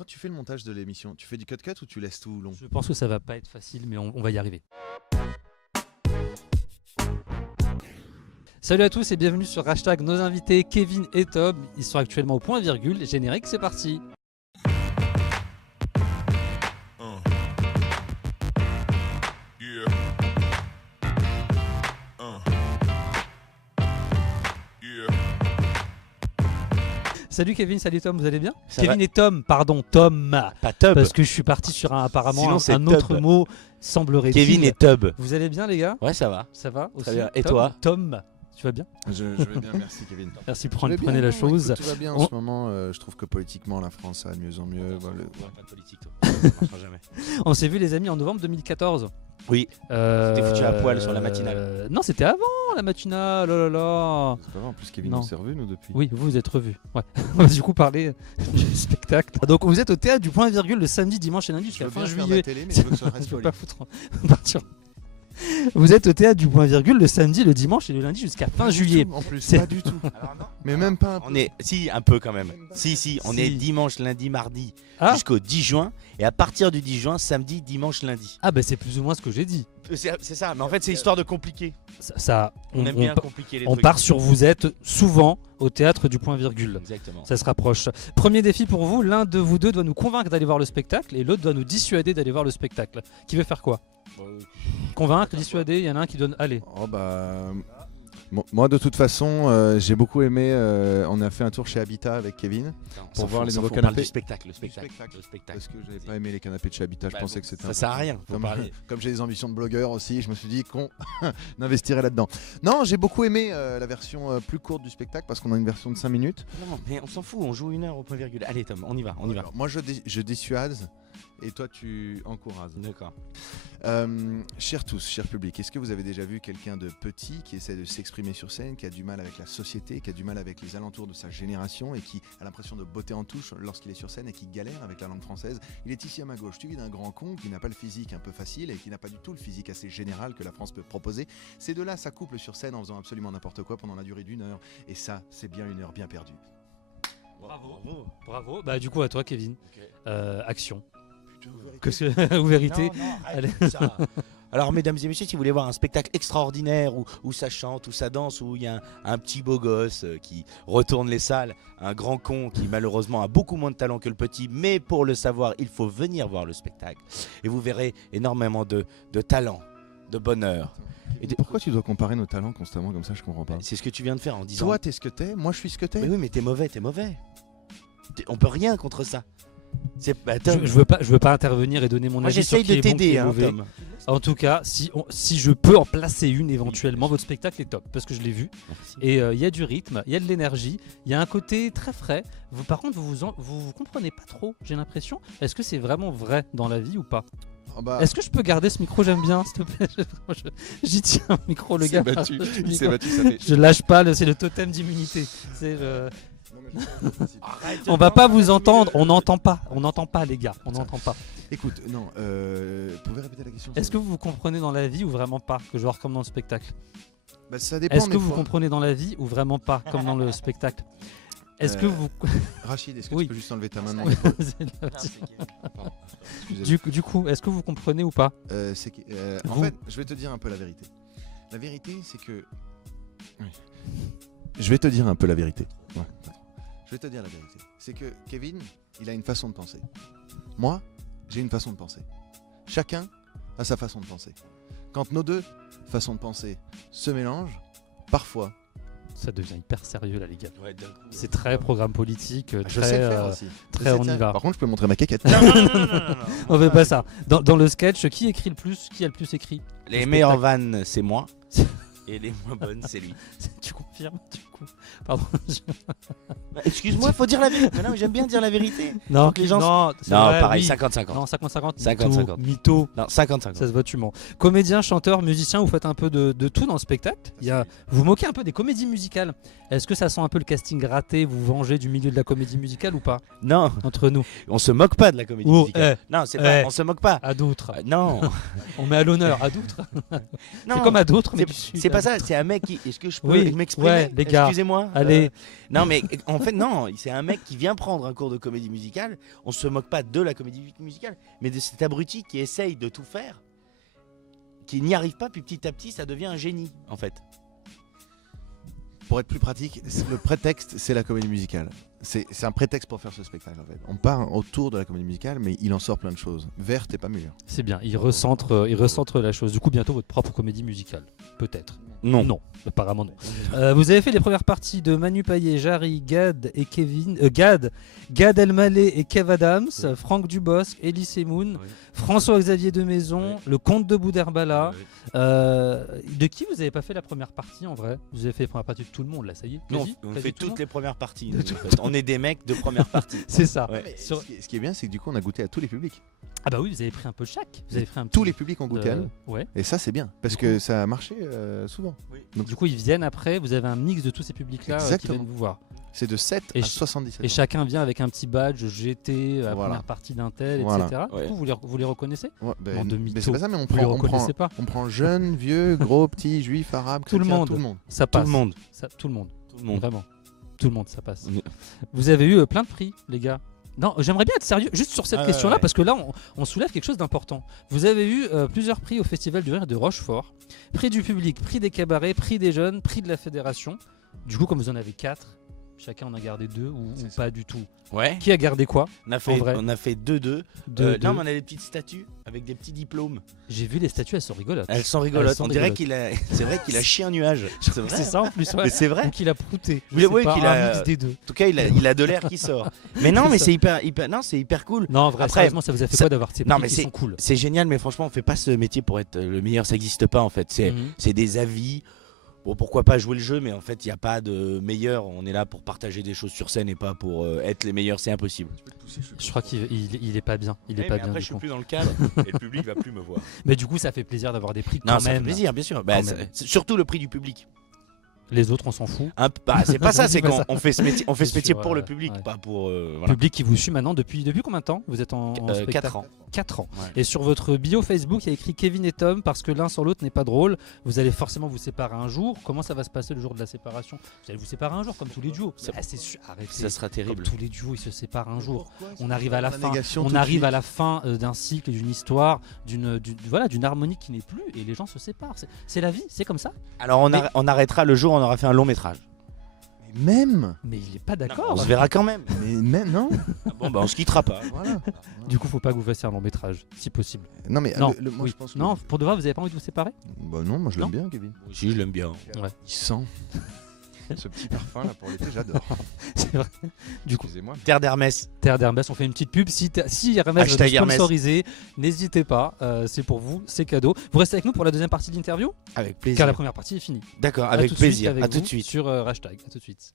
Quand tu fais le montage de l'émission, tu fais du cut-cut ou tu laisses tout long? Je pense que ça va pas être facile, mais on va y arriver. Salut à tous et bienvenue sur Hashtag nos invités Kevin et Tom. Ils sont actuellement au point virgule. Générique, c'est parti. Salut Kevin, salut Tom, vous allez bien? Ça Kevin va. et Tom, pardon, Tom. Pas Tub. Parce que je suis parti sur apparemment Sinon, c'est un autre Tub. mot, semblerait-il. Kevin et Tub. Vous allez bien les gars? Ouais, ça va. Ça va aussi? Très bien. Et Tom toi? Tom, tu vas bien? Je vais bien, merci Kevin. Merci, Je vais prenez bien, la non, chose. écoute, tout va bien en ce moment. Je trouve que politiquement, la France a de mieux en mieux. Pas de politique, toi. Ça marchera jamais. On s'est vu les amis en novembre 2014. Oui. T'es foutu à poil sur la matinale. Non, c'était avant la matinale. Oh là là. C'est pas vrai, en plus Kevin, Non. on s'est revus nous depuis. Oui, vous êtes revus. Ouais. On va du coup parler du spectacle. Donc vous êtes au théâtre du point virgule le samedi, dimanche et lundi Je jusqu'à veux fin bien faire de la juillet. télé, mais je veux que ça Je reste peux poli. pas foutre. Partir. Vous êtes au théâtre du point virgule le samedi, le dimanche et le lundi jusqu'à fin Pas du juillet. tout, en plus, C'est- pas du tout. Mais même pas un peu. On est, si, un peu quand même. Si, on Si. est dimanche, lundi, mardi Ah. jusqu'au 10 juin. Et à partir du 10 juin, samedi, dimanche, lundi. Ah bah c'est plus ou moins ce que j'ai dit. C'est ça, mais en fait, c'est histoire de compliquer. On, aime on bien pa- compliquer les on trucs. part sur vous êtes souvent au théâtre du point virgule. Exactement. Ça se rapproche. Premier défi pour vous, l'un de vous deux doit nous convaincre d'aller voir le spectacle et l'autre doit nous dissuader d'aller voir le spectacle. Qui veut faire quoi? Convaincre, dissuader, il y en a un qui donne allez. Oh bah. Moi de toute façon j'ai beaucoup aimé, on a fait un tour chez Habitat avec Kevin Pour voir les nouveaux On parle canapés. du spectacle, le spectacle. parce que j'avais pas aimé les canapés de chez Habitat, je Bah, pensais que c'était ça sert à rien. Faut Comme, parler. comme j'ai des ambitions de blogueur aussi, je me suis dit qu'on investirait là-dedans. Non, j'ai beaucoup aimé la version plus courte du spectacle parce qu'on a une version de 5 minutes. Non, mais on s'en fout, on joue 1 heure au point virgule. Allez Tom, on y va. Alors, moi je dissuade et toi tu encourages. D'accord. Chers tous, cher public, est-ce que vous avez déjà vu quelqu'un de petit qui essaie de s'exprimer sur scène, qui a du mal avec la société, qui a du mal avec les alentours de sa génération et qui a l'impression de botter en touche lorsqu'il est sur scène et qui galère avec la langue française? Il est ici à ma gauche, suivi d'un grand con qui n'a pas le physique un peu facile et qui n'a pas du tout le physique assez général que la France peut proposer. Ces deux-là s'accouplent sur scène en faisant absolument n'importe quoi pendant la durée d'1 heure et ça, c'est bien 1 heure bien perdue. Bravo. Bah du coup à toi Kevin. Ok. Action. Putain, Ou vérité. Non, Allez. arrête ça. Alors mesdames et messieurs, si vous voulez voir un spectacle extraordinaire où ça chante, où ça danse, où il y a un petit beau gosse qui retourne les salles, un grand con qui malheureusement a beaucoup moins de talent que le petit, mais pour le savoir, il faut venir voir le spectacle. Et vous verrez énormément de talent, de bonheur. Et pourquoi tu dois comparer nos talents constamment comme ça? Je comprends pas. C'est ce que tu viens de faire en disant... Toi, t'es ce que t'es, moi je suis ce que t'es. Mais oui, mais t'es mauvais. On peut rien contre ça. Tom, Je veux pas intervenir et donner mon moi avis sur j'essaye qui de est bon, qui t'aider, est hein, mauvais. Tom. En tout cas, si je peux en placer une éventuellement, votre spectacle est top parce que je l'ai vu. Merci. Et il y a du rythme, il y a de l'énergie, il y a un côté très frais. Vous, par contre, vous comprenez pas trop, j'ai l'impression. Est-ce que c'est vraiment vrai dans la vie ou pas? Oh bah, Est-ce que je peux garder ce micro? J'aime bien, s'il te plaît. J'y tiens un micro, le il gars. s'est battu, Le il s'est micro. battu, ça fait. Je lâche pas, c'est le totem d'immunité. C'est le... Arrête, On va pas vous entendre, on n'entend pas les gars, on n'entend pas. Écoute, non, vous pouvez répéter la question? Est-ce que vous comprenez dans la vie ou vraiment pas, que genre comme dans le spectacle? Bah, ça dépend. Est-ce que des vous fois. comprenez dans la vie ou vraiment pas, comme dans le spectacle? Est-ce que vous... Rachid, est-ce que Oui. tu peux juste enlever ta main? Non, du coup, est-ce que vous comprenez ou pas? En Vous- fait, je vais te dire un peu la vérité. La vérité, c'est que. Oui. Je vais te dire un peu la vérité. Ouais. Je vais te dire la vérité. C'est que Kevin, il a une façon de penser. Moi, j'ai une façon de penser. Chacun a sa façon de penser. Quand nos deux façons de penser se mélangent, parfois. Ça devient hyper sérieux là les gars. Ouais, d'un coup, C'est très programme politique, Je très, sais le faire aussi. Je très sais on le y faire. va. Par contre, je peux montrer ma caquette. non. On fait pas ça. Dans le sketch, qui écrit le plus? Qui a le plus écrit? Les Le meilleures spectacle. vannes, c'est moi. Et les moins bonnes, c'est lui. Tu confirmes du coup? Pardon. Bah, excuse-moi, faut dire la vérité. Mais non, mais j'aime bien dire la vérité. Non, Faut que les gens- non, c'est Non, vrai, pareil, oui. 50-50. Non, 50-50. 50-50. Mytho. Non, 50-50. Ça se voit, tu mens. Comédien, chanteur, musicien, vous faites un peu de tout dans le spectacle. Vous vous moquez un peu des comédies musicales. Est-ce que ça sent un peu le casting raté? Vous vengez du milieu de la comédie musicale ou pas? Non, Entre nous. on se moque pas de la comédie Oh, musicale. Non, c'est pas, on se moque pas. À d'autres. Non, On met à l'honneur à d'autres. non. C'est comme à d'autres, mais C'est- du sud. C'est pas ça, c'est un mec qui. Est-ce que je peux Oui, m'exprimer ouais, les gars. Excusez-moi. Allez. Non, mais en fait, non, c'est un mec qui vient prendre un cours de comédie musicale. On se moque pas de la comédie musicale, mais de cet abruti qui essaye de tout faire, qui n'y arrive pas, puis petit à petit, ça devient un génie, en fait. Pour être plus pratique, le prétexte, c'est la comédie musicale. C'est un prétexte pour faire ce spectacle en fait. On part autour de la comédie musicale, mais il en sort plein de choses. Verte et pas mûre. C'est bien, il recentre la chose. Du coup, bientôt votre propre comédie musicale. Peut-être. Non. Non, apparemment non. Vous avez fait les premières parties de Manu Payet, Jarry, Gad et Kevin, Gad Elmaleh et Kev Adams, Oui. Franck Dubosc, Elie Semoun, Oui. François-Xavier de Maison, Oui. le comte de Boudherbala. Oui. De qui vous avez pas fait la première partie en vrai? Vous avez fait la première partie de tout le monde là, ça y est. Non, quasi, on quasi fait tout le toutes monde. les premières parties. nous, en fait. On est des mecs de première partie. C'est ça. Ouais. Mais Sur- ce qui est bien, c'est que du coup, on a goûté à tous les publics. Ah bah oui, vous avez pris un peu chaque. Vous avez pris un Tous petit- les publics ont goûté à nous. Ouais. Et ça, c'est bien. Parce Du que coup- ça a marché souvent. Du coup, ils viennent après. Vous avez un mix de tous ces publics-là qui Exactement. viennent vous voir. C'est de 7 Et à ch- 77 Et ans. chacun vient avec un petit badge GT, la Voilà. première partie d'un tel, Voilà. etc. Ouais. Du coup, vous les reconnaissez? Ouais, En mais demi-taux. c'est pas ça, mais Vous les on prend, reconnaissez pas? on prend jeune, vieux, gros, petit, juif, arabe, Tout le chrétien, monde. tout le monde. Ça Tout passe. le monde. Tout le monde. Tout le monde. Vraiment. Tout le monde, ça passe. Oui. Vous avez eu plein de prix, les gars. Non, j'aimerais bien être sérieux juste sur cette Ah, question-là, ouais. parce que là, on soulève quelque chose d'important. Vous avez eu plusieurs prix au Festival du Rire de Rochefort. Prix du public, prix des cabarets, prix des jeunes, prix de la fédération. Du coup, comme vous en avez 4, chacun en a gardé 2 ou C'est ça. pas du tout. Ouais. Qui a gardé quoi? On a En fait, vrai. on a fait 2-2. Deux. Non, mais on a des petites statues avec des petits diplômes. J'ai vu les statues, elles sont rigolotes. Elles sont rigolotes. Elles sont On dirait rigolotes. qu'il a. C'est vrai qu'il a chié un nuage. C'est vrai. C'est ça en plus, ouais. Mais c'est vrai. Ou qu'il a prouté. Je Oui, sais oui, pas, qu'il un a- mix des deux. En tout cas, il a de l'air qui sort. Mais non, C'est mais ça. c'est hyper. Non, c'est hyper cool. Non, en vrai, Après, sérieusement, ça vous a fait ça- quoi d'avoir ces Non, prix mais qui c'est- sont cool? C'est génial, mais franchement, on fait pas ce métier pour être le meilleur. Ça n'existe pas en fait. C'est Mhm. des avis. Bon, pourquoi pas jouer le jeu, mais en fait, il n'y a pas de meilleur. On est là pour partager des choses sur scène et pas pour être les meilleurs. C'est impossible. Je crois qu'il est pas bien. Il est pas bien après, du je suis coup. plus dans le cadre et le public va plus me voir. Mais du coup, ça fait plaisir d'avoir des prix Non, quand ça fait même. plaisir, bien sûr. Bah, Quand même. c'est surtout le prix du public. Les autres, on s'en fout. C'est pas ça, c'est C'est pas qu'on ça. on fait ce métier, on fait ce C'est métier sûr, pour le ouais. public, Ouais. pas pour. Voilà. Public qui vous suit maintenant depuis combien de temps? Vous êtes en 4 spectacle ans. 4 ans. Ouais. Et sur votre bio Facebook, il y a écrit Kevin et Tom parce que l'un sans l'autre n'est pas drôle. Vous allez forcément vous séparer un jour. Comment ça va se passer le jour de la séparation? Vous allez vous séparer un jour comme tous les duos. Ça- C'est sûr. Arrêtez. Ça sera Comme terrible. tous les duos, ils se séparent un jour. On On arrive à la fin. négation On tout de arrive suite. à la fin d'un cycle, d'une histoire, d'une harmonie qui n'est plus et les gens se séparent. C'est la vie, c'est comme ça. Alors on arrêtera le jour où on aura fait un long métrage. Mais même, Mais il est pas On d'accord. se verra quand même. mais même, non. Bon, bah on se quittera pas. Voilà. Du coup, faut pas que vous fassiez un long métrage, si possible. Non, mais Non, moi, oui. je pense que. Non, pour de vrai, vous avez pas envie de vous séparer? Bah non, moi je Non. l'aime bien, Kevin. Si, je l'aime bien. Il sent. Ce petit parfum là pour l'été, j'adore. C'est vrai. Du coup, Excusez-moi. Terre d'Hermès. Terre d'Hermès, on fait une petite pub. Si Hermès veut Hashtag nous Hermès. sponsoriser, n'hésitez pas. C'est pour vous, c'est cadeau. Vous restez avec nous pour la deuxième partie de l'interview, Avec car plaisir. la première partie est finie. D'accord, À avec tout de suite plaisir. avec À tout de vous suite. sur hashtag. À tout de suite.